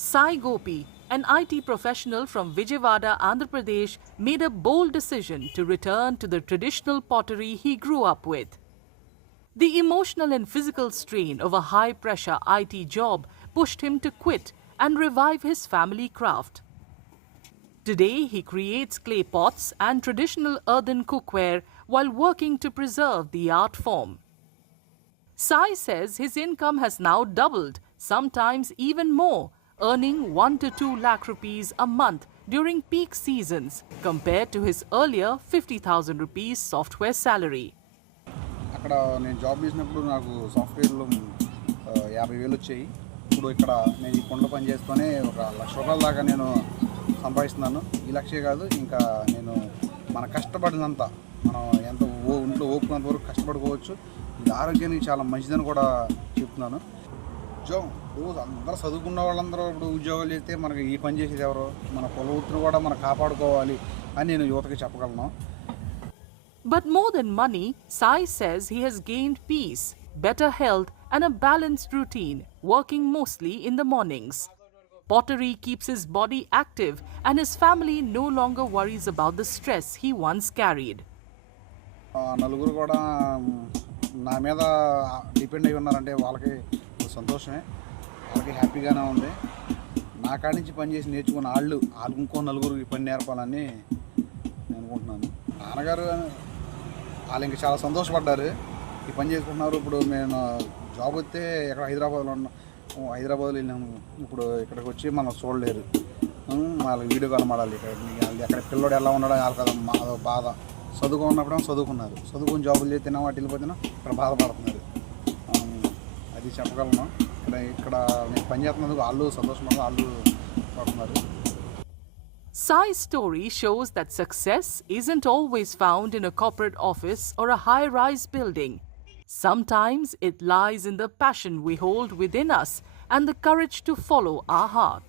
Sai Gopi, an IT professional from Vijayawada, Andhra Pradesh, made a bold decision to return to the traditional pottery he grew up with. The emotional and physical strain of a high-pressure IT job pushed him to quit and revive his family craft. Today, he creates clay pots and traditional earthen cookware while working to preserve the art form. Sai says his income has now doubled, sometimes even more, earning 1 to 2 lakh rupees a month during peak seasons compared to his earlier 50,000 rupees software salary. అక్కడ నేను జాబ్ చేసినప్పుడు నాకు సాఫ్ట్వేర్లో 50,000 వచ్చాయి. ఇప్పుడు ఇక్కడ నేను ఈ కొండ పని చేస్తూనే ఒక ₹1,00,000 దాకా నేను సంపాదిస్తున్నాను. ఈ లక్షే కాదు, ఇంకా నేను మన కష్టపడినంత మనం ఎంత ఇంట్లో ఓపుకున్నంత వరకు కష్టపడుకోవచ్చు. ఇది ఆరోగ్యానికి చాలా మంచిదని కూడా చెప్తున్నాను. ఉద్యోగం రోజు అందరూ చదువుకున్న వాళ్ళందరూ ఇప్పుడు ఉద్యోగాలు చేస్తే మనకి ఈ పని చేసేది ఎవరో, మన కుల వృత్తిని కూడా మనం కాపాడుకోవాలి అని నేను యువతకి చెప్పగలను. But more than money, Sai says he has gained peace, better health and a balanced routine, working mostly in the mornings. Pottery keeps his body active and his family no longer worries about the stress he once carried. నలుగురు కూడా నా మీద డిపెండ్ అయి ఉన్నారంటే వాళ్ళకి సంతోషమే, వాళ్ళకి హ్యాపీగానే ఉంది. నా కాడి నుంచి పని చేసి నేర్చుకున్న వాళ్ళు ఇంకో నలుగురికి పని నేర్పాలని నేను అనుకుంటున్నాను. నాన్నగారు వాళ్ళు ఇంకా చాలా సంతోషపడ్డారు, ఈ పని చేసుకుంటున్నారు. ఇప్పుడు నేను జాబ్ వస్తే ఎక్కడ హైదరాబాద్లో వెళ్ళాము, ఇప్పుడు ఇక్కడికి వచ్చి మనం చూడలేరు. వాళ్ళకి వీడియో కాల్ మాడాలి. ఎక్కడ పిల్లడు ఎలా ఉన్నాడో వాళ్ళకి అదో బాధ. చదువుకున్నప్పుడేమో చదువుకున్నారు, చదువుకుని జాబులు చేస్తేనే వాటి వెళ్ళిపోతేనే ఇక్కడ బాధపడుతున్నారు. అది చెప్పగలను. ఇక్కడ నేను పని చేస్తున్నందుకు వాళ్ళు సంతోషంగా వాళ్ళు పడుతున్నారు. Sai's story shows that success isn't always found in a corporate office or a high-rise building. Sometimes it lies in the passion we hold within us and the courage to follow our heart.